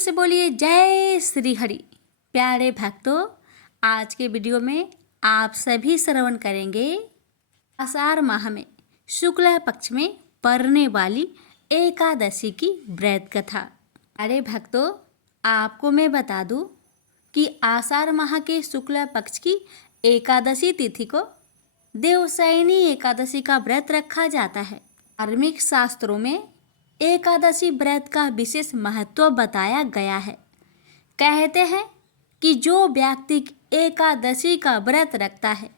से बोलिए जय श्री हरि। प्यारे भक्तों, आज के वीडियो में आप सभी श्रवण करेंगे आषाढ़ माह में शुक्ल पक्ष में पड़ने वाली एकादशी की व्रत कथा। अरे भक्तों, आपको मैं बता दूं कि आषाढ़ माह के शुक्ल पक्ष की एकादशी तिथि को देवशयनी एकादशी का व्रत रखा जाता है। धार्मिक शास्त्रों में एकादशी व्रत का विशेष महत्व बताया गया है। कहते हैं कि जो व्यक्ति एकादशी का व्रत रखता है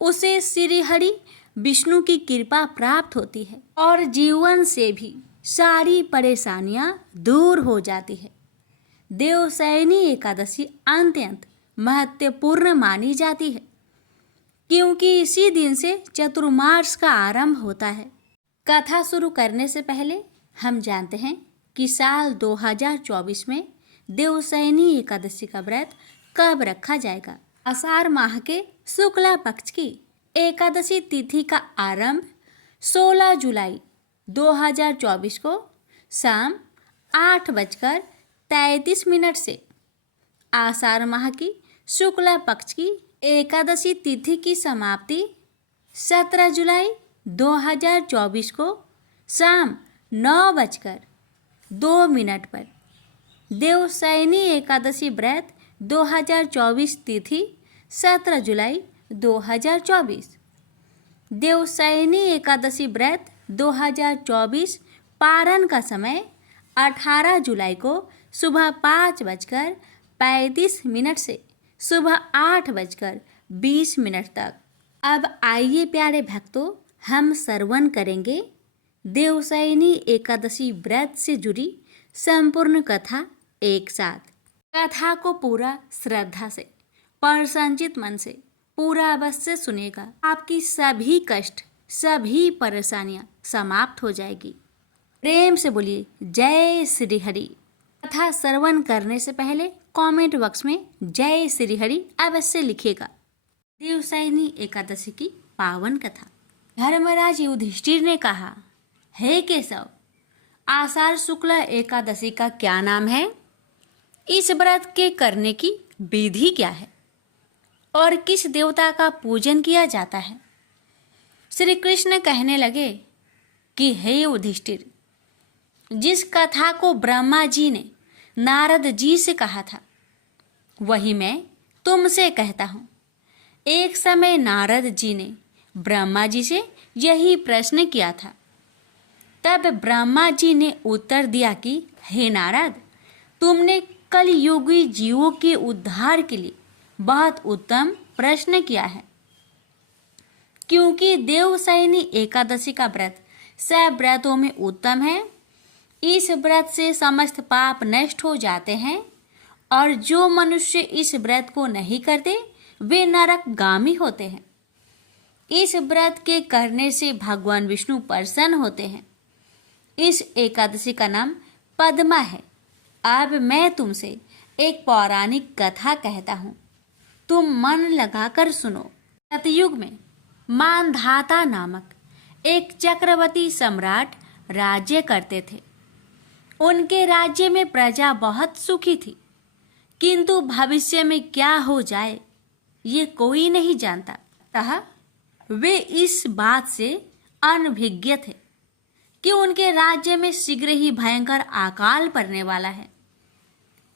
उसे श्री हरि विष्णु की कृपा प्राप्त होती है और जीवन से भी सारी परेशानियां दूर हो जाती है। देवशयनी एकादशी अत्यंत महत्वपूर्ण मानी जाती है क्योंकि इसी दिन से चातुर्मास का आरंभ होता है। कथा शुरू करने से पहले हम जानते हैं कि साल 2024 में देवशयनी एकादशी का व्रत कब रखा जाएगा। आषाढ़ माह के शुक्ला पक्ष की एकादशी तिथि का आरंभ 16 जुलाई 2024 को शाम 8:33 से, आषाढ़ माह की शुक्ला पक्ष की एकादशी तिथि की समाप्ति 17 जुलाई 2024 को शाम 9:02 पर। देवशयनी एकादशी व्रत 2024 तिथि 17 जुलाई 2024। देवशयनी एकादशी व्रत 2024 पारण का समय 18 जुलाई को सुबह 5:35 से सुबह 8:20 तक। अब आइए प्यारे भक्तों, हम श्रवण करेंगे देवशयनी एकादशी व्रत से जुड़ी संपूर्ण कथा एक साथ। कथा को पूरा श्रद्धा से, प्रसन्नचित मन से पूरा अवश्य सुनेगा। आपकी सभी कष्ट, सभी परेशानियां समाप्त हो जाएगी। प्रेम से बोलिए जय श्री हरि। कथा श्रवण करने से पहले कमेंट बॉक्स में जय श्री हरि अवश्य लिखिएगा। देवशयनी एकादशी की पावन कथा। धर्मराज युधिष्ठिर ने कहा, हे केशव, आषाढ़ शुक्ल एकादशी का क्या नाम है? इस व्रत के करने की विधि क्या है और किस देवता का पूजन किया जाता है? श्री कृष्ण कहने लगे कि हे युधिष्ठिर, जिस कथा को ब्रह्मा जी ने नारद जी से कहा था वही मैं तुमसे कहता हूँ। एक समय नारद जी ने ब्रह्मा जी से यही प्रश्न किया था। तब ब्रह्मा जी ने उत्तर दिया कि हे नारद, तुमने कलयुगी जीवों के उद्धार के लिए बहुत उत्तम प्रश्न किया है। क्योंकि देवशयनी एकादशी का व्रत सब व्रतों में उत्तम है। इस व्रत से समस्त पाप नष्ट हो जाते हैं और जो मनुष्य इस व्रत को नहीं करते वे नरकगामी होते हैं। इस व्रत के करने से भगवान विष्णु प्रसन्न होते हैं। इस एकादशी का नाम पद्मा है। अब मैं तुमसे एक पौराणिक कथा कहता हूँ, तुम मन लगाकर सुनो। सतयुग में मानधाता नामक एक चक्रवर्ती सम्राट राज्य करते थे। उनके राज्य में प्रजा बहुत सुखी थी, किंतु भविष्य में क्या हो जाए ये कोई नहीं जानता। अतः वे इस बात से अनभिज्ञ थे कि उनके राज्य में शीघ्र ही भयंकर अकाल पड़ने वाला है।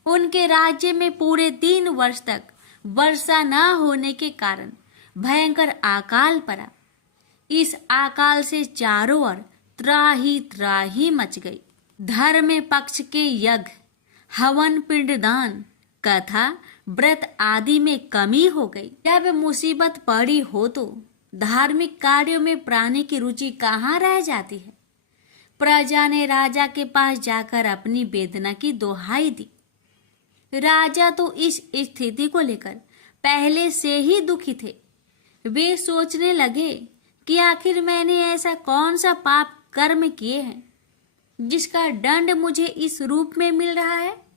उनके राज्य में पूरे 3 वर्ष तक वर्षा न होने के कारण भयंकर अकाल पड़ा। इस अकाल से चारों ओर त्राही त्राही मच गई। धर्म पक्ष के यज्ञ, हवन, पिंडदान, कथा, व्रत आदि में कमी हो गई। जब मुसीबत पड़ी हो तो धार्मिक कार्यों में प्राणी की रुचि कहाँ रह जाती है। प्रजा ने राजा के पास जाकर अपनी वेदना की दोहाई दी। राजा तो इस स्थिति को लेकर पहले से ही दुखी थे। वे सोचने लगे कि आखिर मैंने ऐसा कौन सा पाप कर्म किए हैं जिसका दंड मुझे इस रूप में मिल रहा है।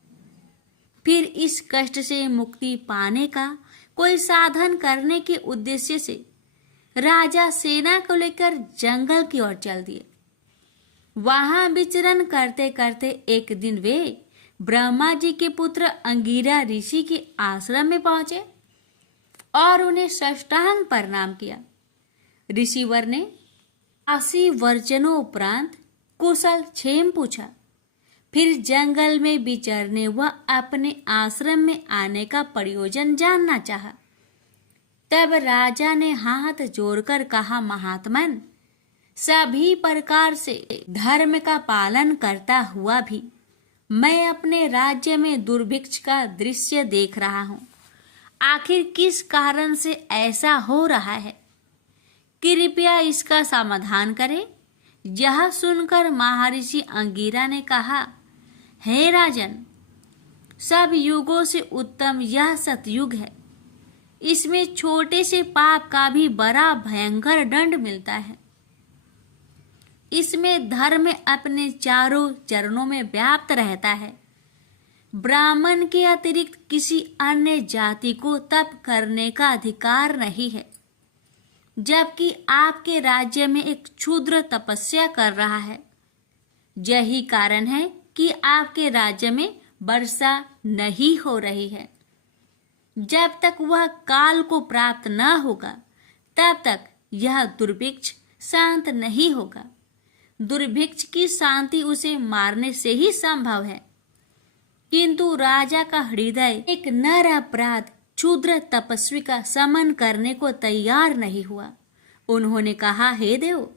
फिर इस कष्ट से मुक्ति पाने का कोई साधन करने के उद्देश्य से राजा सेना को लेकर जंगल की ओर चल दिए। वहां विचरण करते करते एक दिन वे ब्रह्मा जी के पुत्र अंगिरा ऋषि के आश्रम में पहुंचे और उन्हें साष्टांग प्रणाम किया। ऋषिवर ने 80 वर्जनों उपरांत कुशल क्षेम पूछा। फिर जंगल में विचरने व अपने आश्रम में आने का प्रयोजन जानना चाहा। तब राजा ने हाथ जोड़कर कहा, महात्मन, सभी प्रकार से धर्म का पालन करता हुआ भी मैं अपने राज्य में दुर्भिक्ष का दृश्य देख रहा हूँ। आखिर किस कारण से ऐसा हो रहा है? कृपया इसका समाधान करें। यह सुनकर महर्षि अंगिरा ने कहा, हे राजन, सब युगों से उत्तम यह सतयुग है। इसमें छोटे से पाप का भी बड़ा भयंकर दंड मिलता है। इसमें धर्म अपने चारों चरणों में व्याप्त रहता है। ब्राह्मण के अतिरिक्त किसी अन्य जाति को तप करने का अधिकार नहीं है, जबकि आपके राज्य में एक क्षुद्र तपस्या कर रहा है। यही कारण है कि आपके राज्य में वर्षा नहीं हो रही है। जब तक वह काल को प्राप्त न होगा, तब तक यह दुर्भिक्ष शांत नहीं होगा। दुर्भिक्ष की शांति उसे मारने से ही संभव है। किंतु राजा का हृदय एक नर अपराध क्षुद्र तपस्वी का समन करने को तैयार नहीं हुआ। उन्होंने कहा, हे देव,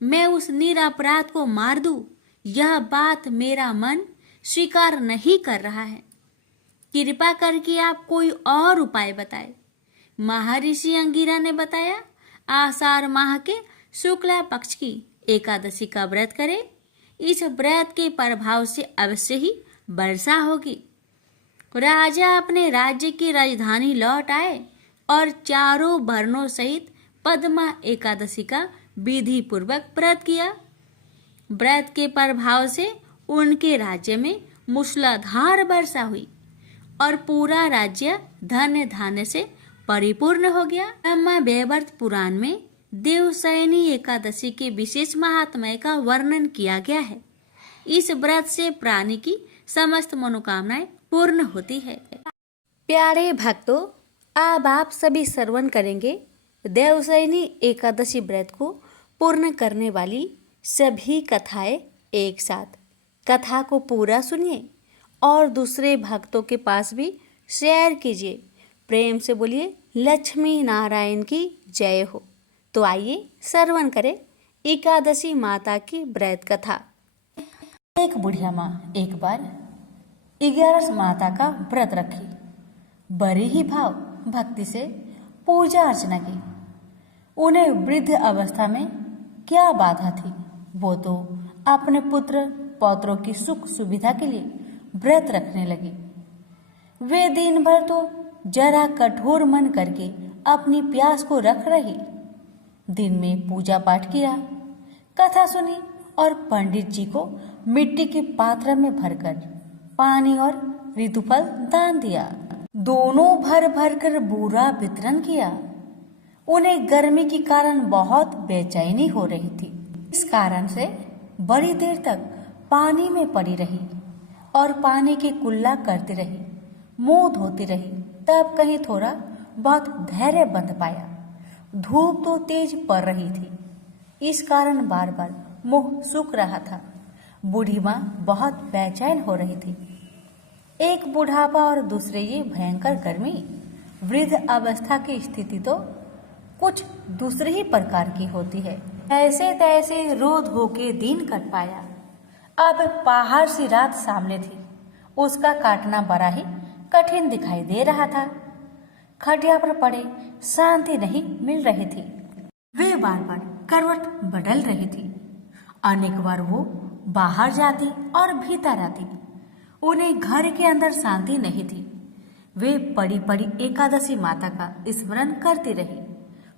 मैं उस निरपराध को मार दूं, यह बात मेरा मन स्वीकार नहीं कर रहा है। कृपा करके आप कोई और उपाय बताए। महर्षि अंगिरा ने बताया, आषाढ़ माह के शुक्ला पक्ष की एकादशी का व्रत करें। इस व्रत के प्रभाव से अवश्य ही वर्षा होगी। राजा अपने राज्य की राजधानी लौट आए और चारों वर्णों सहित पद्मा एकादशी का विधि पूर्वक व्रत किया। व्रत के प्रभाव से उनके राज्य में मूसलाधार वर्षा हुई और पूरा राज्य धन्य धान्य से परिपूर्ण हो गया। ब्रह्मा वैवर्त पुराण में देवशयनी एकादशी के विशेष महात्म्य का वर्णन किया गया है। इस व्रत से प्राणी की समस्त मनोकामनाएं पूर्ण होती है। प्यारे भक्तों, अब आप सभी श्रवण करेंगे देवशयनी एकादशी व्रत को पूर्ण करने वाली सभी कथाएं एक साथ। कथा को पूरा सुनिए और दूसरे भक्तों के पास भी शेयर कीजिए। प्रेम से बोलिए, लक्ष्मी नारायण की जय हो। तो आइए श्रवण करें एकादशी माता की व्रत कथा। एक बुढ़िया माँ एक बार 11 माता का व्रत रखी। बड़ी ही भाव भक्ति से पूजा अर्चना की। उन्हें वृद्ध अवस्था में क्या बाधा थी? वो तो अपने पुत्र पौत्रों की सुख सुविधा के लिए व्रत रखने लगी। वे दिन भर तो जरा कठोर मन करके अपनी प्यास को रख रही। दिन में पूजा पाठ किया, कथा सुनी और पंडित जी को मिट्टी के पात्र में भरकर पानी और ऋतुफल दान दिया। दोनों भर भर कर बूरा वितरण किया। उन्हें गर्मी के कारण बहुत बेचैनी हो रही थी। इस कारण से बड़ी देर तक पानी में पड़ी रही और पानी की कुल्ला करती रही, मुंह धोती रही। तब कहीं थोड़ा बहुत धैर्य बंध पाया। धूप तो तेज पड़ रही थी, इस कारण बार बार मुंह सूख रहा था। बूढ़ी माँ बहुत बेचैन हो रही थी। एक बुढ़ापा और दूसरे ये भयंकर गर्मी। वृद्ध अवस्था की स्थिति तो कुछ दूसरे ही प्रकार की होती है। ऐसे तैसे रो धो के दिन कट पाया। अब पहाड़ सी रात सामने थी। उसका काटना बड़ा ही कठिन दिखाई दे रहा था। खटिया पर पड़े शांति नहीं मिल रही थी। वे बार बार करवट बदल रही थी। अनेक बार वो बाहर जाती और भीतर आती। उन्हें घर के अंदर शांति नहीं थी। वे पड़ी पड़ी एकादशी माता का स्मरण करती रही।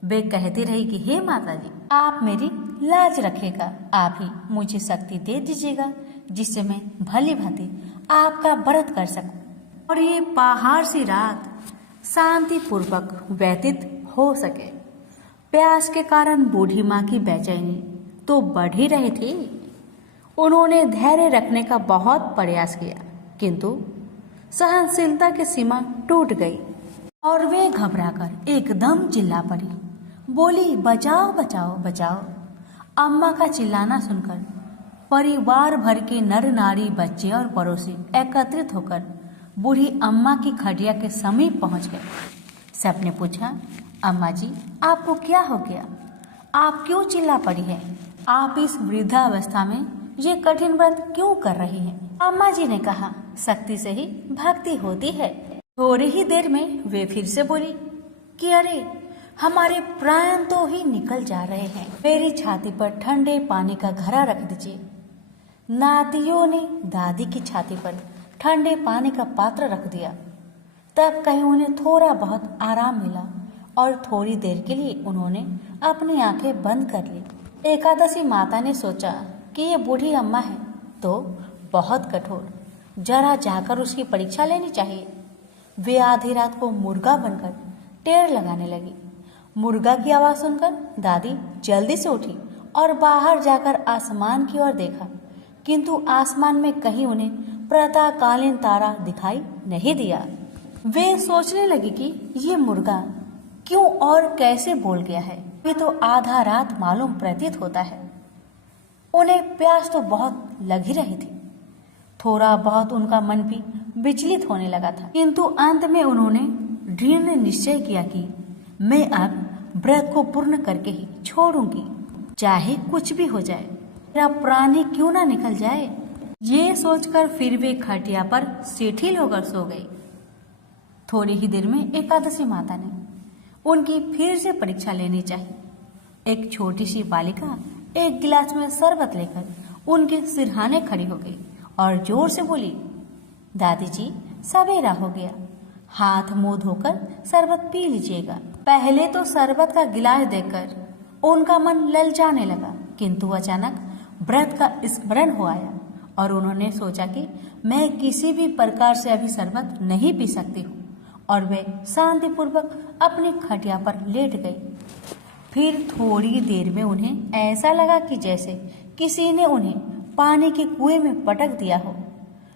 वे कहती रही कि हे माता जी, आप मेरी लाज रखेगा। आप ही मुझे शक्ति दे दीजिएगा जिससे मैं भली भांति आपका व्रत कर सकूं और ये पहाड़ सी रात शांति पूर्वक व्यतीत हो सके। प्यास के कारण बूढ़ी माँ की बेचैनी तो बढ़ ही रही थी। उन्होंने धैर्य रखने का बहुत प्रयास किया, किंतु सहनशीलता की सीमा टूट गई और वे घबराकर एकदम चिल्ला पड़ी। बोली, बचाओ बचाओ बचाओ। अम्मा का चिल्लाना सुनकर परिवार भर के नर नारी, बच्चे और पड़ोसी एकत्रित होकर बूढ़ी अम्मा की खटिया के समीप पहुंच गए। सबने पूछा, अम्मा जी, आपको क्या हो गया? आप क्यों चिल्ला पड़ी है? आप इस वृद्धावस्था में ये कठिन व्रत क्यों कर रही हैं? अम्मा जी ने कहा, शक्ति से ही भक्ति होती है। थोड़ी ही देर में वे फिर से बोली कि अरे, हमारे प्राण तो ही निकल जा रहे हैं। मेरी छाती पर ठंडे पानी का घड़ा रख दीजिए। नातियों ने दादी की छाती पर ठंडे पानी का पात्र रख दिया। तब कहीं उन्हें थोड़ा बहुत आराम मिला और थोड़ी देर के लिए उन्होंने अपनी आंखें बंद कर ली। एकादशी माता ने सोचा कि ये बूढ़ी अम्मा है तो बहुत कठोर, जरा जाकर उसकी परीक्षा लेनी चाहिए। वे आधी रात को मुर्गा बनकर टेर लगाने लगी। मुर्गा की आवाज सुनकर दादी जल्दी से उठी और बाहर जाकर आसमान की ओर देखा, किंतु आसमान में कहीं उन्हें प्रातःकालीन तारा दिखाई नहीं दिया। वे सोचने लगी कि ये मुर्गा क्यों और कैसे बोल गया है। ये तो आधा रात मालूम प्रतीत होता है। उन्हें प्यास तो बहुत लग ही रही थी। थोड़ा बहुत उनका मन भी विचलित होने लगा था, किंतु अंत में उन्होंने दृढ़ निश्चय किया कि मैं अब व्रत को पूर्ण करके ही छोड़ूंगी, चाहे कुछ भी हो जाए, मेरा प्राण ही क्यों ना निकल जाए। ये सोचकर फिर वे खटिया पर शिथिल होकर सो गई। थोड़ी ही देर में एकादशी माता ने उनकी फिर से परीक्षा लेनी चाहिए। एक छोटी सी बालिका एक गिलास में शरबत लेकर उनके सिरहाने खड़ी हो गई और जोर से बोली, दादी जी, सवेरा हो गया, हाथ मुंह धोकर शरबत पी लीजिएगा। पहले तो शरबत का गिलास देखकर उनका मन ललचाने लगा, किंतु अचानक व्रत का स्मरण हो आया और उन्होंने सोचा कि मैं किसी भी प्रकार से अभी शरबत नहीं पी सकती हूँ, और वे शांतिपूर्वक अपनी खटिया पर लेट गई। फिर थोड़ी देर में उन्हें ऐसा लगा कि जैसे किसी ने उन्हें पानी के कुएं में पटक दिया हो।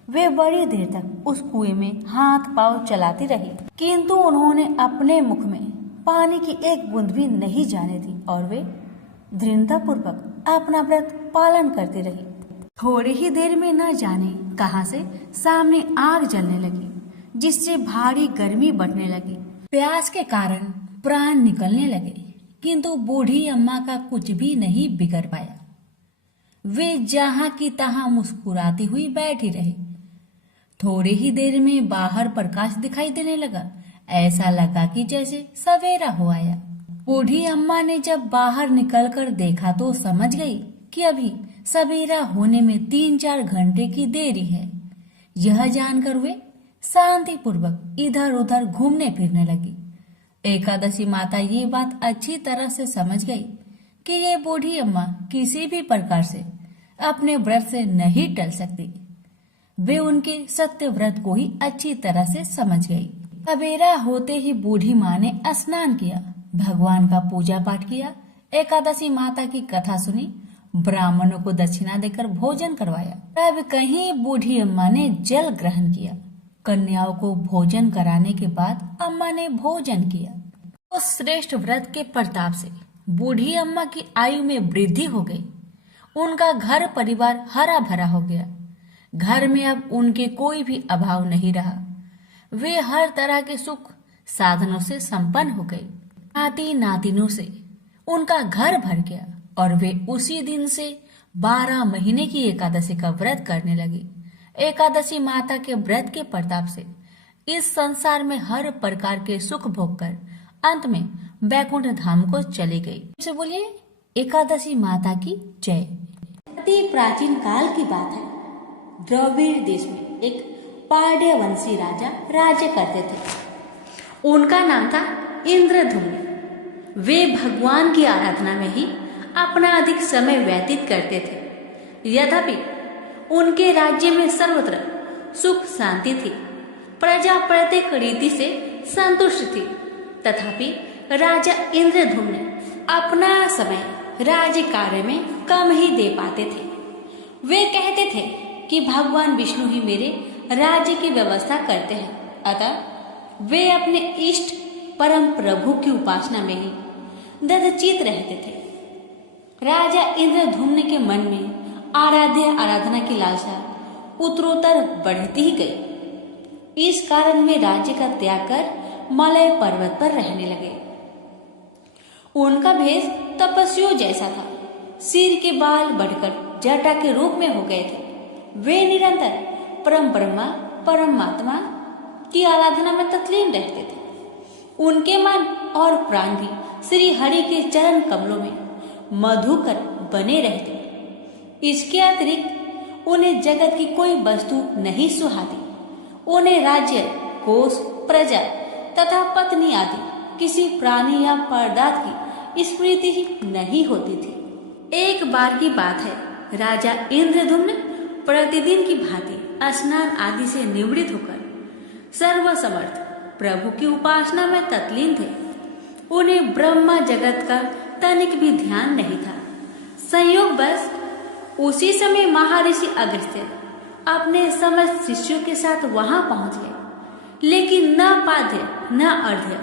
वे बड़ी देर तक उस कुएं में हाथ पांव चलाती रही, किंतु उन्होंने अपने मुख में पानी की एक बूंद भी नहीं जाने दी और वे दृढ़तापूर्वक अपना व्रत पालन करती रही। थोड़ी ही देर में न जाने कहां से सामने आग जलने लगी, जिससे भारी गर्मी बढ़ने लगी। प्यास के कारण प्राण निकलने लगे, किंतु बूढ़ी अम्मा का कुछ भी नहीं बिगड़ पाया। वे जहां की तहां मुस्कुराती हुई बैठी रही। थोड़ी ही देर में बाहर प्रकाश दिखाई देने लगा। ऐसा लगा कि जैसे सवेरा हो आया। बूढ़ी अम्मा ने जब बाहर निकलकर देखा तो समझ गई कि अभी सवेरा होने में 3-4 घंटे की देरी है। यह जानकर वे शांतिपूर्वक इधर उधर घूमने फिरने लगी। एकादशी माता ये बात अच्छी तरह से समझ गई कि ये बूढ़ी अम्मा किसी भी प्रकार से अपने व्रत से नहीं टल सकती। वे उनके सत्य व्रत को ही अच्छी तरह से समझ गई। सवेरा होते ही बूढ़ी माँ ने स्नान किया, भगवान का पूजा पाठ किया, एकादशी माता की कथा सुनी, ब्राह्मणों को दक्षिणा देकर भोजन करवाया। तब कहीं बूढ़ी अम्मा ने जल ग्रहण किया। कन्याओं को भोजन कराने के बाद अम्मा ने भोजन किया। उस श्रेष्ठ व्रत के प्रताप से बूढ़ी अम्मा की आयु में वृद्धि हो गई। उनका घर परिवार हरा भरा हो गया। घर में अब उनके कोई भी अभाव नहीं रहा। वे हर तरह के सुख साधनों से संपन्न हो गई। नाती नातिनों से उनका घर भर गया और वे उसी दिन से 12 महीने की एकादशी का व्रत करने लगी। एकादशी माता के व्रत के प्रताप से इस संसार में हर प्रकार के सुख भोग कर अंत में बैकुंठ धाम को चली गई। से बोलिए एकादशी माता की जय। अति प्राचीन काल की बात है। द्रविड़ देश में एक पांड्यवंशी राजा राज्य करते थे। उनका नाम था इंद्रधुम्न। वे भगवान की आराधना में ही अपना अधिक समय व्यतीत करते थे। यद्यपि उनके राज्य में सर्वत्र सुख शांति थी, प्रजा प्रत्येक रीति से संतुष्ट थी, तथापि राजा इंद्रधुम्न अपना समय राज्य कार्य में कम ही दे पाते थे। वे कहते थे कि भगवान विष्णु ही मेरे राज्य की व्यवस्था करते हैं। अतः वे अपने इष्ट परम प्रभु की उपासना में ही दृढ़चित्त रहते थे। राजा इंद्रधुम्न के मन में आराधना की लालसा उत्तरोत्तर बढ़ती ही गई। इस कारण वे राज्य का त्याग कर मलय पर्वत पर रहने लगे। उनका भेष तपस्वियों जैसा था। सिर के बाल बढ़कर जटा के रूप में हो गए थे। वे निरंतर परम ब्रह्मा परमात्मा की आराधना में तल्लीन रहते थे। उनके मन और प्राण भी श्री हरि के चरण कमलों में मधुकर बने रहते। इसके अतिरिक्त उन्हें जगत की कोई वस्तु नहीं सुहाती। उन्हें राज्य, कोष, प्रजा तथा पत्नी आदि किसी प्राणी या पदार्थ की स्मृति ही नहीं होती थी। एक बार की बात है, राजा इंद्रधुम्न प्रतिदिन की भांति स्नान आदि से निवृत्त होकर सर्वसमर्थ प्रभु की उपासना में तल्लीन थे। उन्हें ब्रह्मा जगत का तनिक भी ध्यान नहीं था। संयोग बस उसी समय महर्षि अगस्त्य अपने समस्त शिष्यों के साथ वहां पहुंच गए, लेकिन न पाद्य न अर्घ्य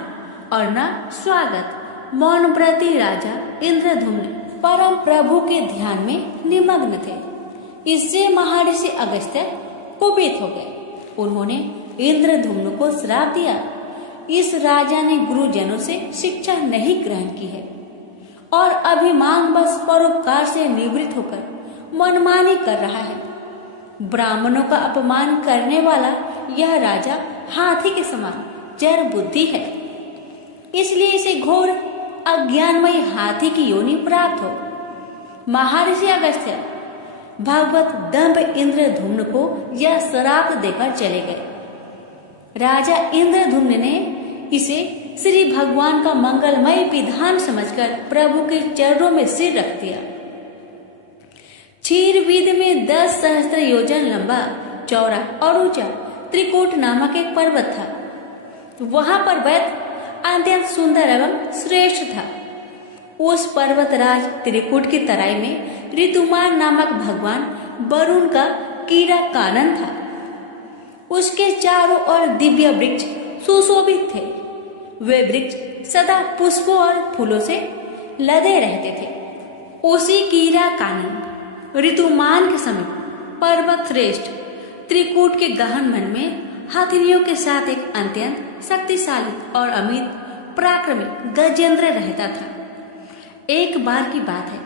और न स्वागत मौन व्रती राजा इंद्रधुम्न परम प्रभु के ध्यान में निमग्न थे। इससे महर्षि अगस्त्य कुपित हो गए। उन्होंने इंद्रधुम्न को श्राप दिया, इस राजा ने गुरुजनों से शिक्षा नहीं ग्रहण की है और अभिमान बस परोपकार से निवृत्त होकर मनमानी कर रहा है। ब्राह्मणों का अपमान करने वाला यह राजा हाथी के समान जड़ बुद्धि है, इसलिए इसे घोर अज्ञानमयी हाथी की योनि प्राप्त हो। महर्षि अगस्त्य भगवत दंभ इंद्रधुम्न को यह श्राप देकर चले गए। राजा इंद्रधुम्न ने इसे श्री भगवान का मंगलमय विधान समझकर प्रभु के चरणों में सिर रख दिया। क्षीरविद में 10 सहस्त्र योजन लंबा, चौड़ा और ऊंचा त्रिकूट नामक एक पर्वत था। वहां पर वैद्य अत्यंत सुंदर एवं श्रेष्ठ था। उस पर्वतराज त्रिकूट की तराई में ऋतुमान नामक भगवान वरुण का कीड़ा कानन था। उसके चारों ओर दिव्य वृक्ष सुशोभित थे। वे वृक्ष सदा पुष्पों और फूलों से लदे रहते थे। उसी कीड़ा कानन ऋतुमान के समीप पर्वत श्रेष्ठ त्रिकूट के गहन मन में हथनियों के साथ एक अत्यंत शक्तिशाली और अमित पराक्रमी गजेंद्र रहता था। एक बार की बात है,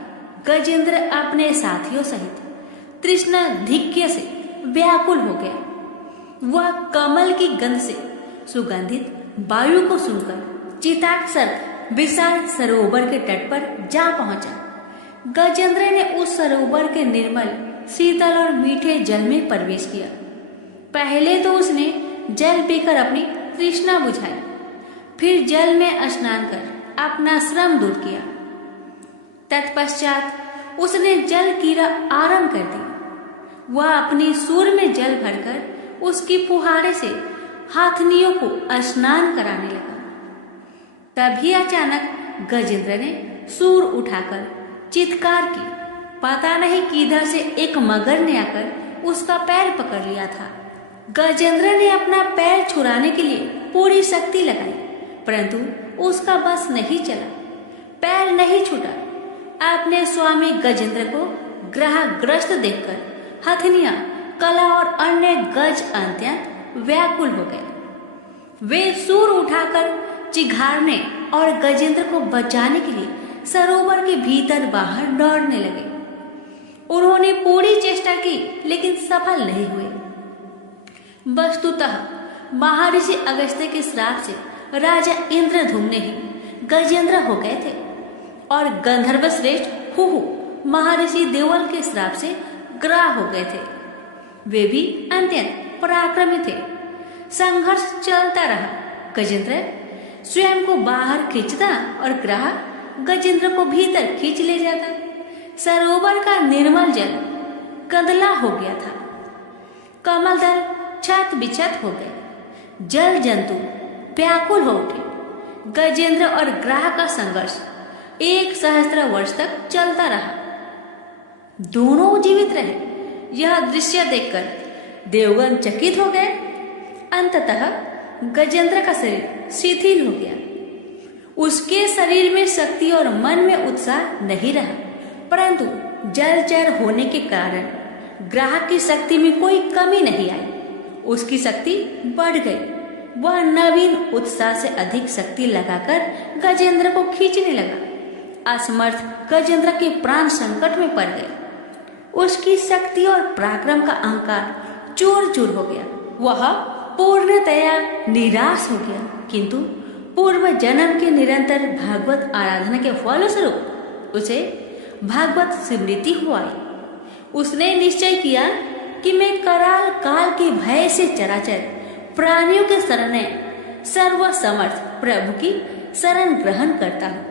गजेंद्र अपने साथियों सहित तृष्णाधिक्य से व्याकुल हो गया। वह कमल की गंध से सुगंधित वायु को सुनकर चिताक्षर विशाल सरोवर के तट पर जा पहुंचा। गजेंद्र ने उस सरोवर के निर्मल, शीतल और मीठे जल में प्रवेश किया। पहले तो उसने जल पीकर अपनी तृष्णा बुझाई, फिर जल में स्नान कर अपना श्रम दूर किया। तत्पश्चात उसने जल क्रीड़ा आरंभ कर दी। वह अपनी सूर में जल भरकर उसकी फुहारे से हाथनियों को स्नान कराने लगा। तभी अचानक गजेंद्र ने सूर उठाकर चित्कार की। पता नहीं किधर से एक मगर ने आकर उसका पैर पकड़ लिया था। गजेंद्र ने अपना पैर छुड़ाने के लिए पूरी शक्ति लगाई, परंतु उसका बस नहीं चला, पैर नहीं छूटा। अपने स्वामी गजेंद्र को ग्रहग्रस्त देखकर हथनियां, कला और अन्य गज अत्यंत व्याकुल हो गए। वे सूर उठाकर चिघाड़ने और गजेंद्र को बचाने के लिए सरोवर के भीतर बाहर दौड़ने लगे। उन्होंने पूरी चेष्टा की, लेकिन सफल नहीं हुए। वस्तुतः महर्षि अगस्त्य के श्राप से राजा इंद्रधुम्न ही गजेंद्र हो गए थे और गंधर्व श्रेष्ठ हुहु महर्षि देवल के श्राप से ग्राह हो गए थे। वे भी अत्यंत पराक्रमी थे। संघर्ष चलता रहा। गजेंद्र स्वयं को बाहर खींचता और ग्राह गजेंद्र को भीतर खींच ले जाता। सरोवर का निर्मल जल कंदला हो गया था। कमल दल छत बिछत हो गए। जल जंतु व्याकुल हो उठे। गजेंद्र और ग्राह का संघर्ष 1 सहस्त्र वर्ष तक चलता रहा। दोनों जीवित रहे। यह दृश्य देखकर देवगन चकित हो गए। अंततः गजेंद्र का शरीर शिथिल हो गया। उसके शरीर में शक्ति और मन में उत्साह नहीं रहा, परंतु जलचर होने के कारण ग्राहक की शक्ति में कोई कमी नहीं आई। उसकी शक्ति बढ़ गई। वह नवीन उत्साह से अधिक शक्ति लगाकर गजेंद्र को खींचने लगा। असमर्थ गजेंद्र के प्राण संकट में पड़ गए। उसकी शक्ति और पराक्रम का अहंकार चूर चूर हो गया। वह पूर्णतया निराश हो गया, किंतु पूर्व जन्म के निरंतर भागवत आराधना के फलस्वरूप उसे भागवत स्मृति हो आई। उसने निश्चय किया कि मैं कराल काल के भय से चराचर प्राणियों के शरण सर्वसमर्थ प्रभु की शरण ग्रहण करता हूँ।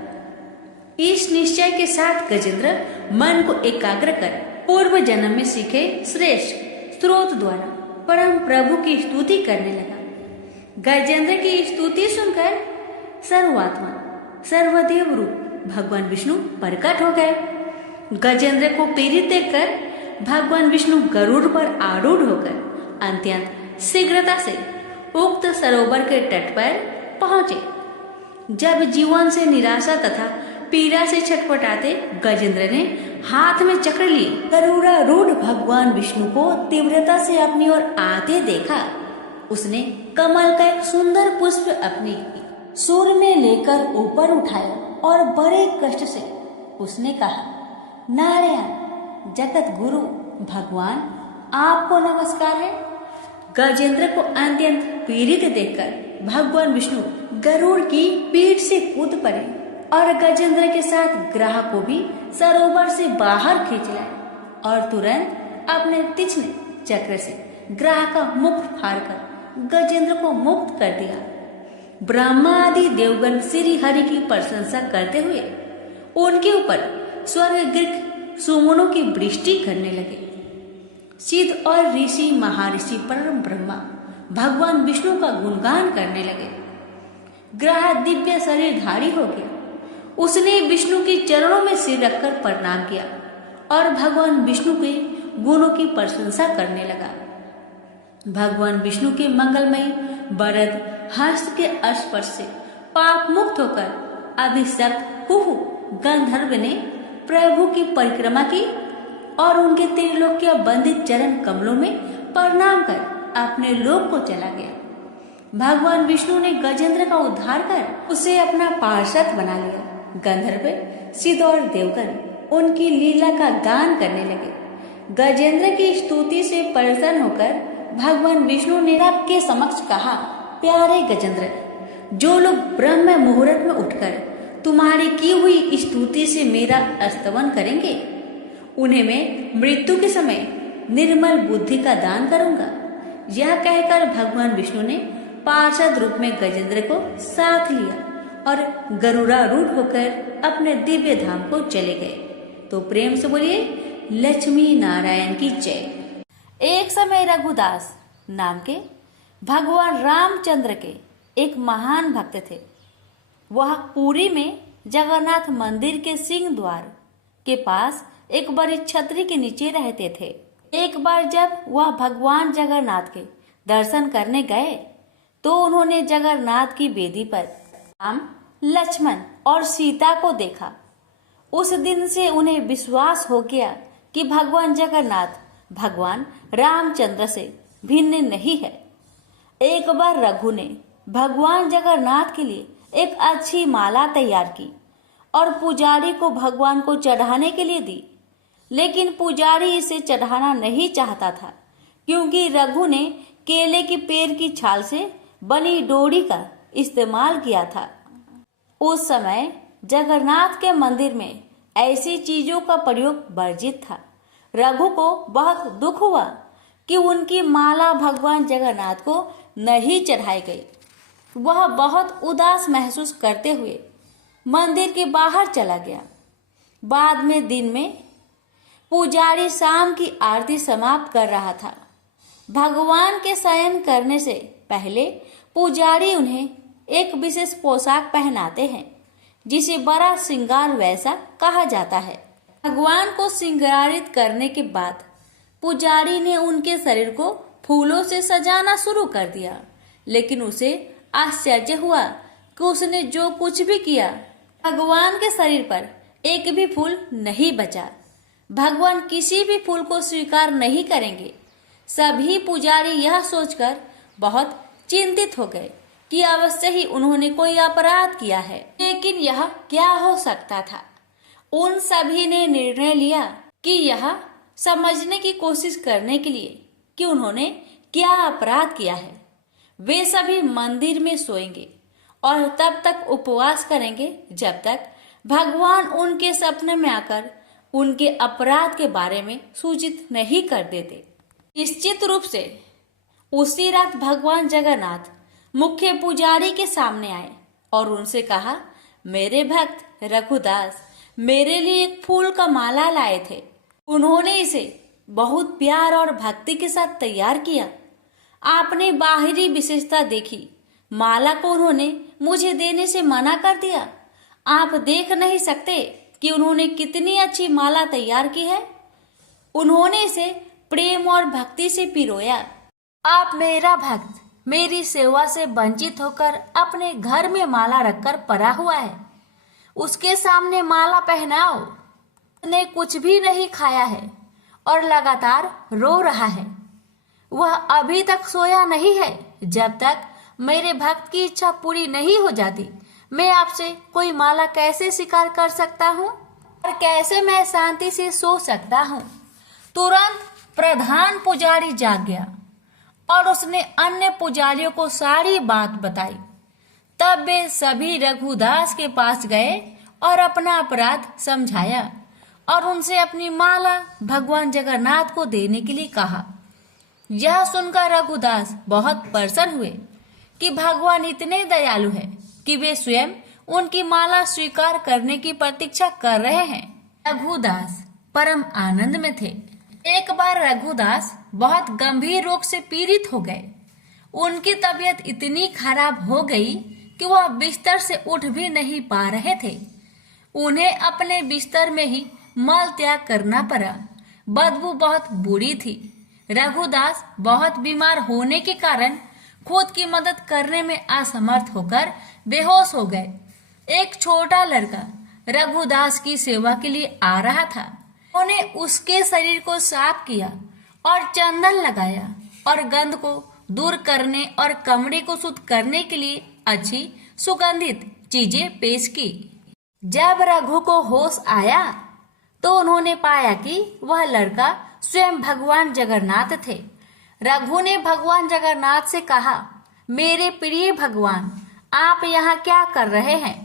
इस निश्चय के साथ गजेंद्र मन को एकाग्र कर पूर्व जन्म में सीखे श्रेष्ठ स्रोत द्वारा परम प्रभु की स्तुति करने लगा। गजेंद्र की स्तुति सुनकर सर्वात्मा सर्वदेव रूप भगवान विष्णु प्रकट हो गए। गजेंद्र को पीड़ित देखकर भगवान विष्णु गरुड़ पर आरूढ़ होकर अत्यंत शीघ्रता से उक्त सरोवर के तट पर पहुंचे। जब जीवन से निराशा तथा पीड़ा से छटपटाते गजेंद्र ने हाथ में चक्र लिए गरुड़ारूढ़ भगवान विष्णु को तीव्रता से अपनी ओर आते देखा। उसने कमल का एक सुंदर पुष्प अपनी सूर में लेकर ऊपर उठाया और बड़े कष्ट से उसने कहा, नारायण जगत गुरु भगवान, आपको नमस्कार है। गजेंद्र को अत्यंत पीड़ित देखकर भगवान विष्णु गरुड़ की पीठ से कूद पड़े और गजेंद्र के साथ ग्राह को भी सरोवर से बाहर खींच लाए और तुरंत अपने तीक्ष्ण चक्र से ग्राह का मुख फाड़कर गजेंद्र को मुक्त कर दिया। ब्रह्मा आदि देवगण श्री हरि की प्रशंसा करते हुए उनके ऊपर स्वर्ग सुमनों की वृष्टि करने लगे। सिद्ध और ऋषि महर्षि परम ब्रह्मा भगवान विष्णु का गुणगान करने लगे। ग्रह दिव्य शरीरधारी हो गया। उसने विष्णु के चरणों में सिर रखकर प्रणाम किया और भगवान विष्णु के गुणों की प्रशंसा करने लगा। भगवान विष्णु के मंगलमय वरद हस्त के स्पर्श से पाप मुक्त होकर अभिशप्त कुहु गंधर्व ने प्रभु की परिक्रमा की और उनके त्रिलोक्य बंदित चरण कमलों में प्रणाम कर अपने लोक को चला गया। भगवान विष्णु ने गजेंद्र का उद्धार कर उसे अपना पार्षद बना लिया। गंधर्व सिद्ध और देवगण उनकी लीला का गान करने लगे। गजेंद्र की स्तुति से प्रसन्न होकर भगवान विष्णु ने सबके समक्ष कहा, प्यारे गजेंद्र, जो लोग ब्रह्म मुहूर्त में उठकर तुम्हारी की हुई स्तुति से मेरा स्तवन करेंगे, उन्हें मैं मृत्यु के समय निर्मल बुद्धि का दान करूंगा। यह कहकर भगवान विष्णु ने पार्षद रूप में गजेंद्र को साथ लिया और गरुड़ारूढ़ होकर अपने दिव्य धाम को चले गए। तो प्रेम से बोलिए लक्ष्मी नारायण की जय। एक समय रघुदास नाम के भगवान रामचंद्र के एक महान भक्त थे। वह पुरी में जगन्नाथ मंदिर के सिंह द्वार के पास एक बड़ी छतरी के नीचे रहते थे। एक बार जब वह भगवान जगन्नाथ के दर्शन करने गए तो उन्होंने जगन्नाथ की वेदी पर राम, लक्ष्मण और सीता को देखा। उस दिन से उन्हें विश्वास हो गया कि भगवान जगन्नाथ भगवान रामचंद्र से भिन्न नहीं है। एक बार रघु ने भगवान जगन्नाथ के लिए एक अच्छी माला तैयार की और पुजारी को भगवान को चढ़ाने के लिए दी, लेकिन पुजारी इसे चढ़ाना नहीं चाहता था क्योंकि रघु ने केले के पेड़ की छाल से बनी डोरी का इस्तेमाल किया था। उस समय जगन्नाथ के मंदिर में ऐसी चीजों का प्रयोग वर्जित था। रघु को बहुत दुख हुआ कि उनकी माला भगवान जगन्नाथ को नहीं चढ़ाई गई। वह बहुत उदास महसूस करते हुए मंदिर के बाहर चला गया। बाद में दिन में पुजारी शाम की आरती समाप्त कर रहा था। भगवान के शयन करने से पहले पुजारी उन्हें एक विशेष पोशाक पहनाते हैं जिसे बड़ा श्रृंगार वैसा कहा जाता है। भगवान को श्रृंगारित करने के बाद पुजारी ने उनके शरीर को फूलों से सजाना शुरू कर दिया, लेकिन उसे आश्चर्य हुआ कि उसने जो कुछ भी किया भगवान के शरीर पर एक भी फूल नहीं बचा। भगवान किसी भी फूल को स्वीकार नहीं करेंगे। सभी पुजारी यह सोचकर बहुत चिंतित हो गए कि अवश्य ही उन्होंने कोई अपराध किया है। लेकिन यह क्या हो सकता था? उन सभी ने निर्णय लिया कि यह समझने की कोशिश करने के लिए कि उन्होंने क्या अपराध किया है, वे सभी मंदिर में सोएंगे और तब तक उपवास करेंगे जब तक भगवान उनके सपने में आकर उनके अपराध के बारे में सूचित नहीं कर देते। निश्चित रूप से उसी रात भगवान जगन्नाथ मुख्य पुजारी के सामने आए और उनसे कहा, मेरे भक्त रघुदास मेरे लिए एक फूल का माला लाए थे। उन्होंने इसे बहुत प्यार और भक्ति के साथ तैयार किया। आपने बाहरी विशेषता देखी, माला को उन्होंने मुझे देने से मना कर दिया। आप देख नहीं सकते कि उन्होंने कितनी अच्छी माला तैयार की है। उन्होंने इसे प्रेम और भक्ति से पिरोया। आप मेरा भक्त मेरी सेवा से वंचित होकर अपने घर में माला रखकर पड़ा हुआ है, उसके सामने माला पहनाओ। उसने कुछ भी नहीं खाया है और लगातार रो रहा है। वह अभी तक सोया नहीं है। जब तक मेरे भक्त की इच्छा पूरी नहीं हो जाती, मैं आपसे कोई माला कैसे स्वीकार कर सकता हूँ और कैसे मैं शांति से सो सकता हूँ? तुरंत प्रधान पुजारी जाग गया और उसने अन्य पुजारियों को सारी बात बताई। तब वे सभी रघुदास के पास गए और अपना अपराध समझाया और उनसे अपनी माला भगवान जगन्नाथ को देने के लिए कहा। यह सुनकर रघुदास बहुत प्रसन्न हुए कि भगवान इतने दयालु हैं कि वे स्वयं उनकी माला स्वीकार करने की प्रतीक्षा कर रहे हैं। रघुदास परम आनंद में थे। एक बार रघुदास बहुत गंभीर रोग से पीड़ित हो गए। उनकी तबीयत इतनी खराब हो गई कि वह बिस्तर से उठ भी नहीं पा रहे थे। उन्हें अपने बिस्तर में ही मल त्याग करना पड़ा। बदबू बहुत बुरी थी। रघुदास बहुत बीमार होने के कारण खुद की मदद करने में असमर्थ होकर बेहोश हो गए। एक छोटा लड़का रघुदास की सेवा के लिए आ रहा था। उन्होंने उसके शरीर को साफ किया और चंदन लगाया और गंध को दूर करने और कमरे को शुद्ध करने के लिए अच्छी सुगंधित चीजें पेश की। जब रघु को होश आया तो उन्होंने पाया कि वह लड़का स्वयं भगवान जगन्नाथ थे। रघु ने भगवान जगन्नाथ से कहा, मेरे प्रिय भगवान, आप यहाँ क्या कर रहे हैं?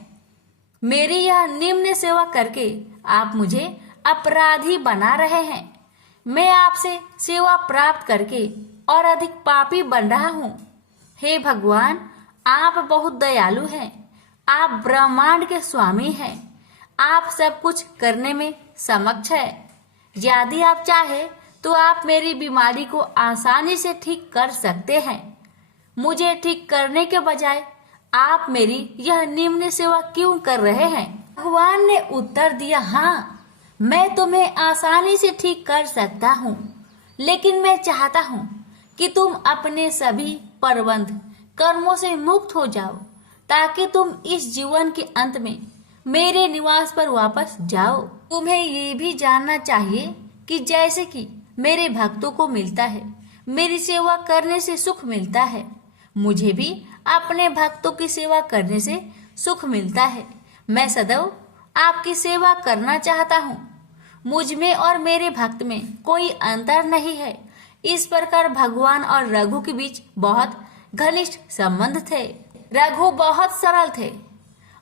मेरी यह निम्न सेवा करके आप मुझे अपराधी बना रहे हैं। मैं आपसे सेवा प्राप्त करके और अधिक पापी बन रहा हूँ। हे भगवान, आप बहुत दयालु हैं। आप ब्रह्मांड के स्वामी हैं। आप सब कुछ करने में समक्ष है। यदि आप चाहे तो आप मेरी बीमारी को आसानी से ठीक कर सकते हैं। मुझे ठीक करने के बजाय आप मेरी यह निम्न सेवा क्यों कर रहे हैं? भगवान ने उत्तर दिया, हाँ, मैं तुम्हें आसानी से ठीक कर सकता हूँ, लेकिन मैं चाहता हूँ कि तुम अपने सभी प्रबंध कर्मों से मुक्त हो जाओ, ताकि तुम इस जीवन के अंत में मेरे निवास पर वापस जाओ। तुम्हें ये भी जानना चाहिए कि जैसे कि मेरे भक्तों को मिलता है, मेरी सेवा करने से सुख मिलता है, मुझे भी अपने भक्तों की सेवा करने से सुख मिलता है। मैं सदैव आपकी सेवा करना चाहता हूँ। मुझ में और मेरे भक्त में कोई अंतर नहीं है। इस प्रकार भगवान और रघु के बीच बहुत घनिष्ठ संबंध थे। रघु बहुत सरल थे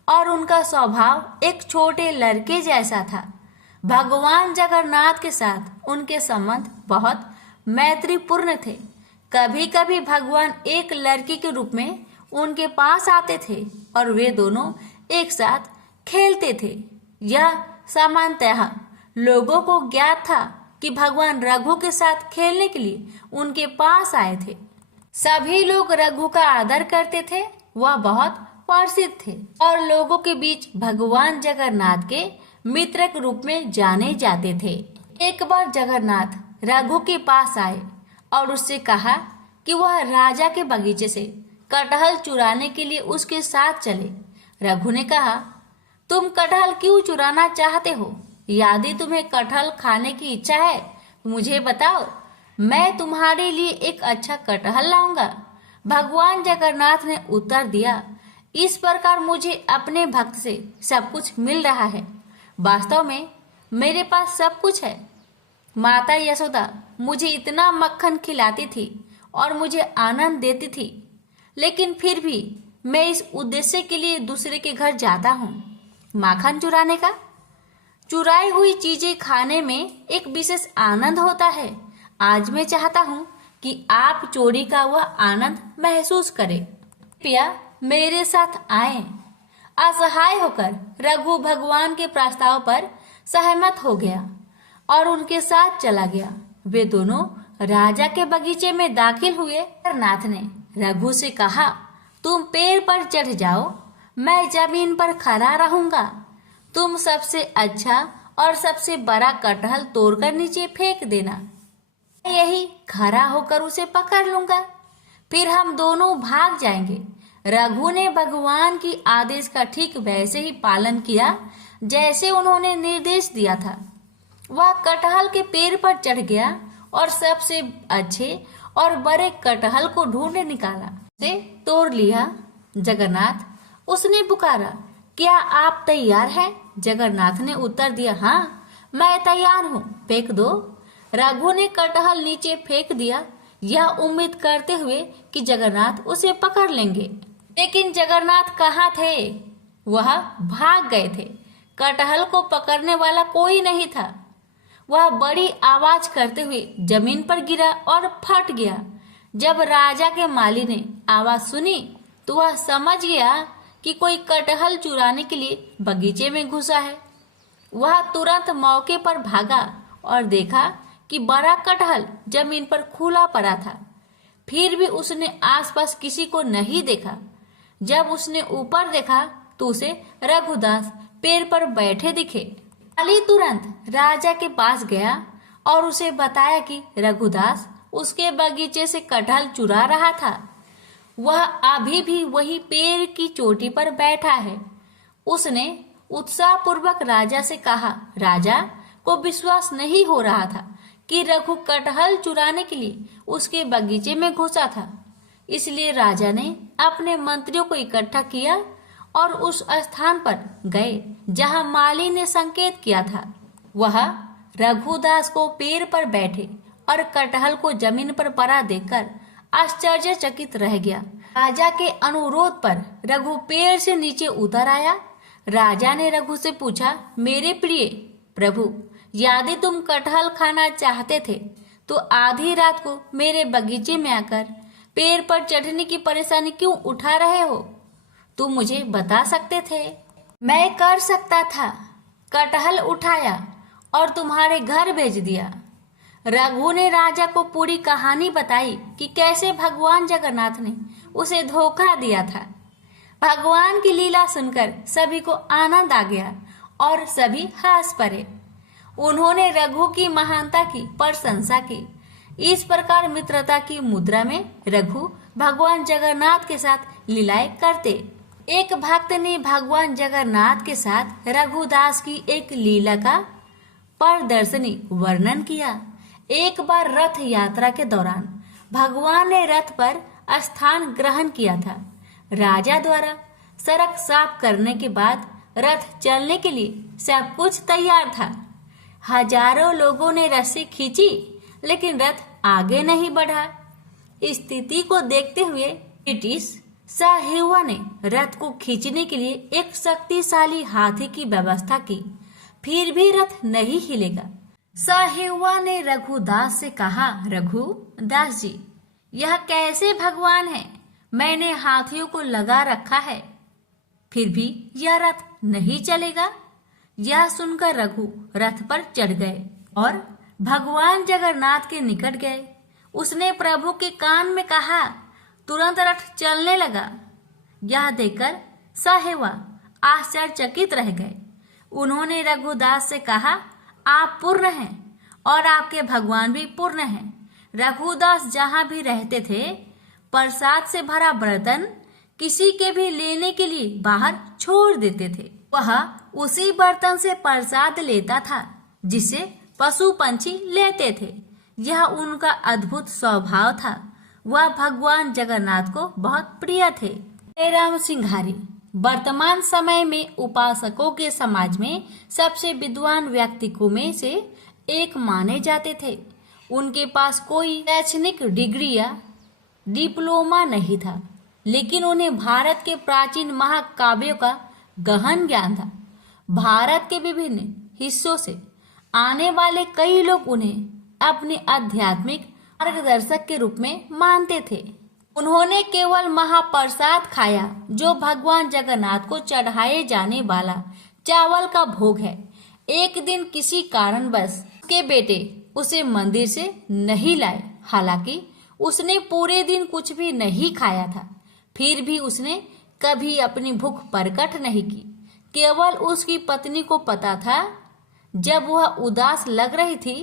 और उनका स्वभाव एक छोटे लड़के जैसा था। भगवान जगन्नाथ के साथ उनके संबंध बहुत मैत्रीपूर्ण थे। कभी कभी भगवान एक लड़की के रूप में उनके पास आते थे और वे दोनों एक साथ खेलते थे। यह सामान्यतः लोगों को ज्ञात था कि भगवान रघु के साथ खेलने के लिए उनके पास आए थे। सभी लोग रघु का आदर करते थे। वह बहुत प्रसिद्ध थे और लोगों के बीच भगवान जगन्नाथ के मित्र के रूप में जाने जाते थे। एक बार जगन्नाथ रघु के पास आए और उससे कहा, कि वह राजा के बगीचे से कटहल चुराने के लिए उसके साथ चले। रघु ने कहा, तुम कटहल क्यों चुराना चाहते हो? यदि तुम्हें कटहल खाने की इच्छा है मुझे बताओ, मैं तुम्हारे लिए एक अच्छा कटहल लाऊंगा। भगवान जगन्नाथ ने उत्तर दिया, इस प्रकार मुझे अपने भक्त से सब कुछ मिल रहा है। वास्तव में मेरे पास सब कुछ है। माता यशोदा मुझे इतना मक्खन खिलाती थी और मुझे आनंद देती थी, लेकिन फिर भी मैं इस उद्देश्य के लिए दूसरे के घर जाता हूँ। माखन चुराने का, चुराई हुई चीजें खाने में एक विशेष आनंद होता है। आज मैं चाहता हूँ कि आप चोरी का वह आनंद महसूस करें। कृपया मेरे साथ आए। असहाय होकर रघु भगवान के प्रस्ताव पर सहमत हो गया और उनके साथ चला गया। वे दोनों राजा के बगीचे में दाखिल हुए। जगन्नाथ ने रघु से कहा, तुम पेड़ पर चढ़ जाओ, मैं जमीन पर खड़ा रहूंगा। तुम सबसे अच्छा और सबसे बड़ा कटहल तोड़कर नीचे फेंक देना, मैं यही खड़ा होकर उसे पकड़ लूंगा, फिर हम दोनों भाग जाएंगे। रघु ने भगवान की आदेश का ठीक वैसे ही पालन किया जैसे उन्होंने निर्देश दिया था। वह कटहल के पेड़ पर चढ़ गया और सबसे अच्छे और बड़े कटहल को ढूंढ निकाला, उसे तोड़ लिया। जगन्नाथ, उसने पुकारा, क्या आप तैयार हैं? जगन्नाथ ने उत्तर दिया, हाँ मैं तैयार हूँ, फेंक दो। रघु ने कटहल नीचे फेंक दिया, यह उम्मीद करते हुए कि जगन्नाथ उसे पकड़ लेंगे। लेकिन जगन्नाथ कहाँ थे? वह भाग गए थे। कटहल को पकड़ने वाला कोई नहीं था। वह बड़ी आवाज करते हुए जमीन पर गिरा और फट गया। जब राजा के माली ने आवाज सुनी तो वह समझ गया कि कोई कटहल चुराने के लिए बगीचे में घुसा है। वह तुरंत मौके पर भागा और देखा कि बड़ा कटहल जमीन पर खुला पड़ा था। फिर भी उसने आसपास किसी को नहीं देखा। जब उसने ऊपर देखा तो उसे रघुदास पेड़ पर बैठे दिखे। माली तुरंत राजा के पास गया और उसे बताया कि रघुदास उसके बगीचे से कटहल चुरा रहा था। वह अभी भी वही पेड़ की चोटी पर बैठा है। उसने उत्साहपूर्वक राजा से कहा। राजा को विश्वास नहीं हो रहा था कि रघु कटहल चुराने के लिए उसके बगीचे में घुसा था। इसलिए राजा ने अपने मंत्रियों को इकट्ठा किया और उस स्थान पर गए जहां माली ने संकेत किया था। वह रघुदास को पेड़ पर बैठे और कटहल को जमीन पर पड़ा देखकर आश्चर्यचकित रह गया। राजा के अनुरोध पर रघु पेड़ से नीचे उतर आया। राजा ने रघु से पूछा, मेरे प्रिय प्रभु, यदि तुम कटहल खाना चाहते थे तो आधी रात को मेरे बगीचे में आकर पेड़ पर चढ़ने की परेशानी क्यों उठा रहे हो? तुम मुझे बता सकते थे, मैं कर सकता था। कटहल उठाया और तुम्हारे घर भेज दिया। रघु ने राजा को पूरी कहानी बताई कि कैसे भगवान जगन्नाथ ने उसे धोखा दिया था। भगवान की लीला सुनकर सभी को आनंद आ गया और सभी हंस पड़े। उन्होंने रघु की महानता की प्रशंसा की। इस प्रकार मित्रता की मुद्रा में रघु भगवान जगन्नाथ के साथ लीलाएं करते। एक भक्त ने भगवान जगन्नाथ के साथ रघुदास की एक लीला का प्रदर्शनी वर्णन किया। एक बार रथ यात्रा के दौरान भगवान ने रथ पर स्थान ग्रहण किया था। राजा द्वारा सड़क साफ करने के बाद रथ चलने के लिए सब कुछ तैयार था। हजारों लोगों ने रस्सी खींची लेकिन रथ आगे नहीं बढ़ा। स्थिति को देखते हुए ब्रिटिश साहिवा ने रथ को खींचने के लिए एक शक्तिशाली हाथी की व्यवस्था की, फिर भी रथ नहीं हिलेगा। साहिवा ने रघुदास से कहा, रघुदास जी, यह कैसे भगवान है? मैंने हाथियों को लगा रखा है, फिर भी यह रथ नहीं चलेगा। यह सुनकर रघु रथ पर चढ़ गए और भगवान जगन्नाथ के निकट गए। उसने प्रभु के कान में कहा, तुरंत रथ चलने लगा। यह देखकर साहिवा आश्चर्यचकित रह गए। उन्होंने रघुदास से कहा, आप पूर्ण हैं और आपके भगवान भी पूर्ण हैं। रघुदास जहाँ भी रहते थे, प्रसाद से भरा बर्तन किसी के भी लेने के लिए बाहर छोड़ देते थे। वह उसी बर्तन से प्रसाद लेता था जिसे पशु पंछी लेते थे। यह उनका अद्भुत स्वभाव था। वह भगवान जगन्नाथ को बहुत प्रिय थे। जयराम सिंघारी वर्तमान समय में उपासकों के समाज में सबसे विद्वान व्यक्तित्वों में से एक माने जाते थे। उनके पास कोई शैक्षणिक डिग्री या डिप्लोमा नहीं था, लेकिन उन्हें भारत के प्राचीन महाकाव्यों का गहन ज्ञान था। भारत के विभिन्न हिस्सों से आने वाले कई लोग उन्हें अपने आध्यात्मिक मार्गदर्शक के रूप में मानते थे। उन्होंने केवल महाप्रसाद खाया, जो भगवान जगन्नाथ को चढ़ाए जाने वाला चावल का भोग है। एक दिन किसी कारणवश उसके बेटे उसे मंदिर से नहीं लाए। हालांकि उसने पूरे दिन कुछ भी नहीं खाया था, फिर भी उसने कभी अपनी भूख प्रकट नहीं की। केवल उसकी पत्नी को पता था। जब वह उदास लग रही थी,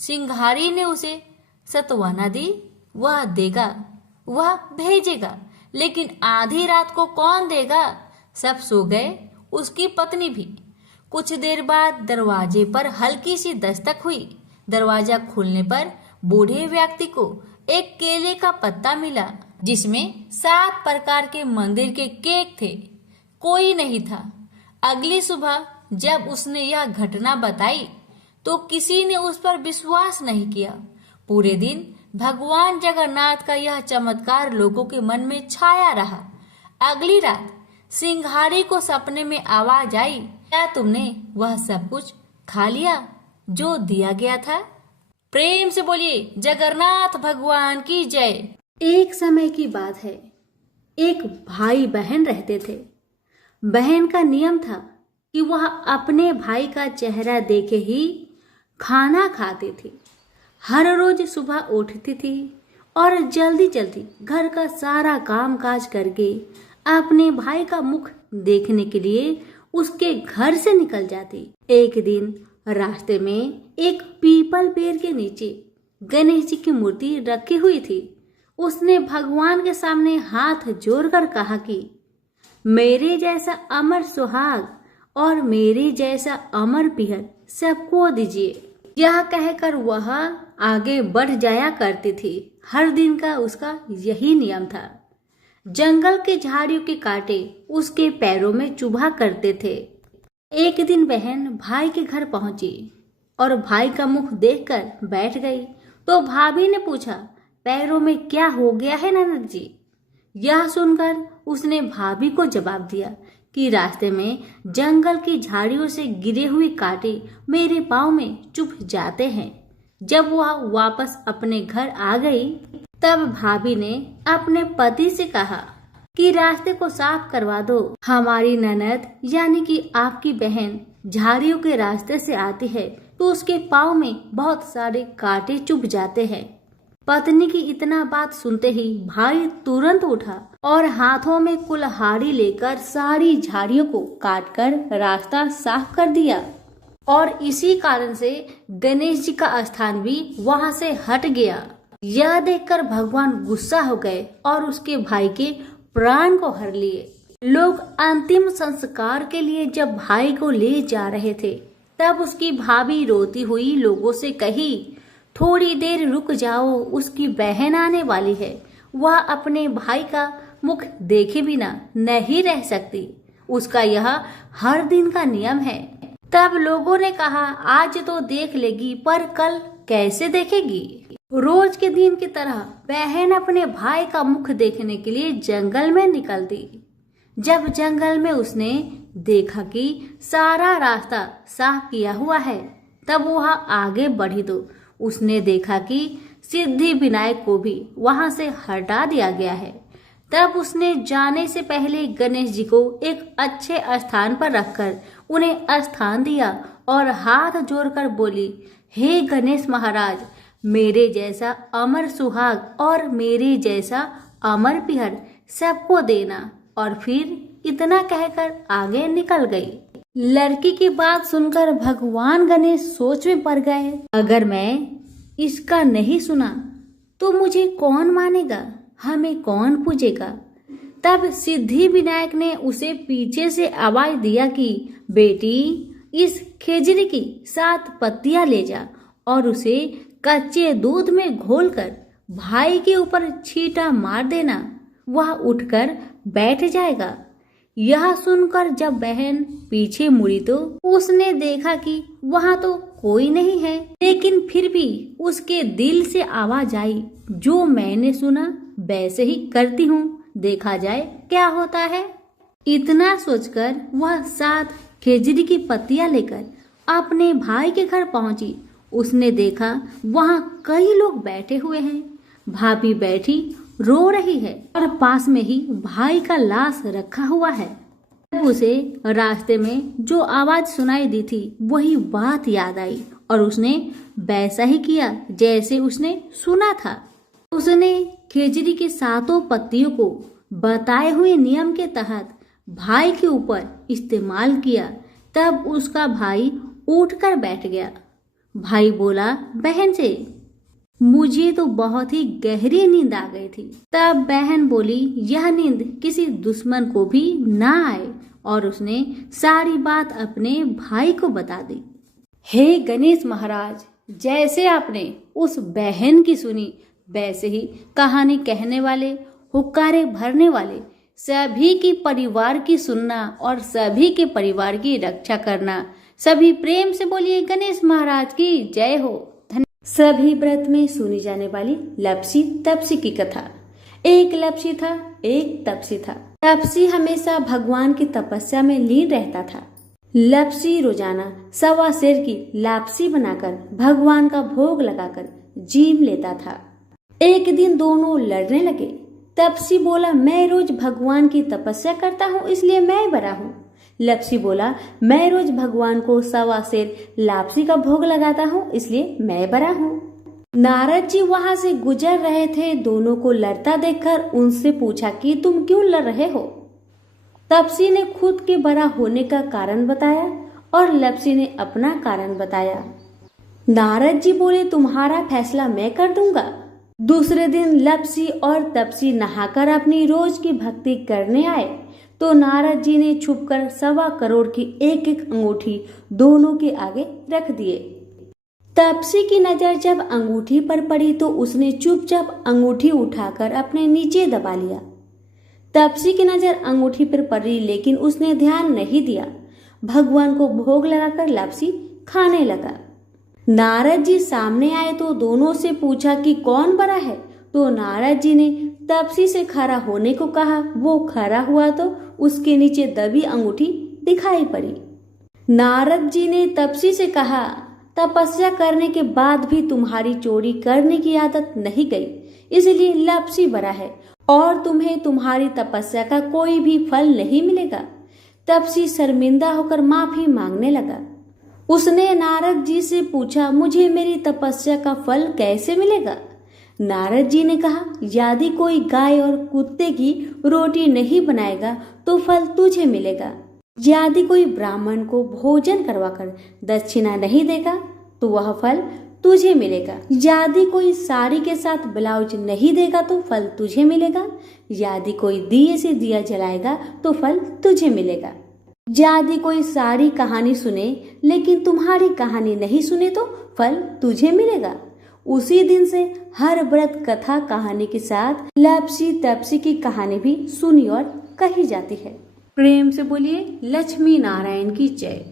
सिंघारी ने उसे सत्वना दी। वह देगा, वह भेजेगा, लेकिन आधी रात को कौन देगा? सब सो गए, उसकी पत्नी भी। कुछ देर बाद दरवाजे पर हल्की सी दस्तक हुई। दरवाजा खुलने पर बूढ़े व्यक्ति को एक केले का पत्ता मिला, जिसमें 7 प्रकार के मंदिर के केक थे। कोई नहीं था। अगली सुबह जब उसने यह घटना बताई तो किसी ने उस पर विश्वास नहीं किया। पूरे दिन भगवान जगन्नाथ का यह चमत्कार लोगों के मन में छाया रहा। अगली रात सिंघारी को सपने में आवाज आई, क्या तुमने वह सब कुछ खा लिया जो दिया गया था? प्रेम से बोलिए जगन्नाथ भगवान की जय। एक समय की बात है। एक भाई बहन रहते थे। बहन का नियम था कि वह अपने भाई का चेहरा देखे ही खाना खाती थी। हर रोज सुबह उठती थी और जल्दी जल्दी घर का सारा काम काज करके अपने भाई का मुख देखने के लिए उसके घर से निकल जाती। एक दिन रास्ते में एक पीपल पेड़ के नीचे गणेश जी की मूर्ति रखी हुई थी। उसने भगवान के सामने हाथ जोड़कर कहा कि मेरे जैसा अमर सुहाग और मेरे जैसा अमर पिहर सबको दीजिए। यह कहकर वह आगे बढ़ जाया करती थी। हर दिन का उसका यही नियम था। जंगल के झाड़ियों के कांटे उसके पैरों में चुभा करते थे। एक दिन बहन भाई के घर पहुंची और भाई का मुख देखकर बैठ गई। तो भाभी ने पूछा, पैरों में क्या हो गया है ननद जी? यह सुनकर उसने भाभी को जवाब दिया कि रास्ते में जंगल की झाड़ियों से गिरे हुए कांटे मेरे पाँव में चुभ जाते हैं। जब वह वापस अपने घर आ गई तब भाभी ने अपने पति से कहा कि रास्ते को साफ करवा दो। हमारी ननद यानी कि आपकी बहन झाड़ियों के रास्ते से आती है तो उसके पाँव में बहुत सारे कांटे चुभ जाते हैं। पत्नी की इतना बात सुनते ही भाई तुरंत उठा और हाथों में कुल्हाड़ी लेकर सारी झाड़ियों को काटकर रास्ता साफ कर दिया। और इसी कारण से गणेश जी का स्थान भी वहां से हट गया। यह देखकर भगवान गुस्सा हो गए और उसके भाई के प्राण को हर लिए। लोग अंतिम संस्कार के लिए जब भाई को ले जा रहे थे तब उसकी भाभी रोती हुई लोगों से कही, थोड़ी देर रुक जाओ, उसकी बहन आने वाली है। वह अपने भाई का मुख देखे बिना नहीं रह सकती। उसका यह हर दिन का नियम है। तब लोगों ने कहा, आज तो देख लेगी पर कल कैसे देखेगी? रोज के दिन की तरह बहन अपने भाई का मुख देखने के लिए जंगल में निकल दी। जब जंगल में उसने देखा कि सारा रास्ता साफ किया हुआ है तब वह आगे बढ़ी तो उसने देखा कि सिद्धि विनायक को भी वहां से हटा दिया गया है। तब उसने जाने से पहले गणेश जी को एक अच्छे स्थान पर रखकर उन्हें स्थान दिया और हाथ जोड़कर बोली, हे गणेश महाराज, मेरे जैसा अमर सुहाग और मेरे जैसा अमर पिहर सबको देना। और फिर इतना कहकर आगे निकल गई। लड़की की बात सुनकर भगवान गणेश सोच में पड़ गए, अगर मैं इसका नहीं सुना तो मुझे कौन मानेगा, हमें कौन पूजेगा। तब सिद्धि विनायक ने उसे पीछे से आवाज दिया कि बेटी, इस खेजड़ी की 7 पत्तियां ले जा और उसे कच्चे दूध में घोलकर भाई के ऊपर छींटा मार देना, वह उठकर बैठ जाएगा। यह सुनकर जब बहन पीछे मुड़ी तो उसने देखा कि वहां तो कोई नहीं है, लेकिन फिर भी उसके दिल से आवाज आई, जो मैंने सुना वैसे ही करती हूँ, देखा जाए क्या होता है। इतना सोचकर वह 7 खेजड़ी की पत्तियां लेकर अपने भाई के घर पहुंची। उसने देखा वहां कई लोग बैठे हुए हैं। भाभी बैठी रो रही है और पास में ही भाई का लाश रखा हुआ है। तब उसे रास्ते में जो आवाज सुनाई दी थी वही बात याद आई और उसने वैसा ही किया जैसे उसने सुना था। उसने खेजड़ी के 7 पत्तियों को बताए हुए नियम के तहत भाई के ऊपर इस्तेमाल किया। तब उसका भाई उठकर बैठ गया। भाई बोला बहन से, मुझे तो बहुत ही गहरी नींद आ गई थी। तब बहन बोली यह नींद किसी दुश्मन को भी ना आए, और उसने सारी बात अपने भाई को बता दी। हे गणेश महाराज, जैसे आपने उस बहन की सुनी वैसे ही कहानी कहने वाले, हुक्कारे भरने वाले सभी की परिवार की सुनना और सभी के परिवार की रक्षा करना। सभी प्रेम से बोलिए गणेश महाराज की जय हो। सभी व्रत में सुनी जाने वाली लपसी तपसी की कथा। एक लपसी था, एक तपसी था। तपसी हमेशा भगवान की तपस्या में लीन रहता था। लपसी रोजाना 1.25 सेर की लापसी बनाकर भगवान का भोग लगाकर जीम लेता था। एक दिन दोनों लड़ने लगे। तपसी बोला मैं रोज भगवान की तपस्या करता हूँ इसलिए मैं बड़ा हूँ। लपसी बोला मैं रोज भगवान को 1.25 सेर लापसी का भोग लगाता हूँ इसलिए मैं बड़ा हूँ। नारद जी वहां से गुजर रहे थे। दोनों को लड़ता देखकर उनसे पूछा कि तुम क्यों लड़ रहे हो। तपसी ने खुद के बड़ा होने का कारण बताया और लपसी ने अपना कारण बताया। नारद जी बोले तुम्हारा फैसला मैं कर दूंगा। दूसरे दिन लपसी और तपसी नहाकर अपनी रोज की भक्ति करने आए तो नारद जी ने छुपकर 1.25 करोड़ की एक अंगूठी दोनों के आगे रख दिए। तपसी की नजर जब अंगूठी पर पड़ी तो उसने चुपचाप अंगूठी उठाकर अपने नीचे दबा लिया। तपसी की नजर अंगूठी पर पड़ी लेकिन उसने ध्यान नहीं दिया। भगवान को भोग लगाकर लपसी खाने लगा। नारद जी सामने आए तो दोनों से पूछा कि कौन बड़ा है, तो नारद जी ने तपसी से खड़ा होने को कहा। वो खड़ा हुआ तो उसके नीचे दबी अंगूठी दिखाई पड़ी। नारद जी ने तपसी से कहा तपस्या करने के बाद भी तुम्हारी चोरी करने की आदत नहीं गई, इसलिए लपसी बड़ा है और तुम्हें तुम्हारी तपस्या का कोई भी फल नहीं मिलेगा। तपसी शर्मिंदा होकर माफी मांगने लगा। उसने नारद जी से पूछा मुझे मेरी तपस्या का फल कैसे मिलेगा। नारद जी ने कहा यदि कोई गाय और कुत्ते की रोटी नहीं बनाएगा तो फल तुझे मिलेगा। यदि कोई ब्राह्मण को भोजन करवाकर दक्षिणा नहीं देगा तो वह फल तुझे मिलेगा। यदि कोई साड़ी के साथ ब्लाउज नहीं देगा तो फल तुझे मिलेगा। यदि कोई दिए से दिया जलाएगा तो फल तुझे मिलेगा। यदि कोई सारी कहानी सुने लेकिन तुम्हारी कहानी नहीं सुने तो फल तुझे मिलेगा। उसी दिन से हर व्रत कथा कहानी के साथ लपसी तपसी की कहानी भी सुनी और कही जाती है। प्रेम से बोलिए लक्ष्मी नारायण की जय।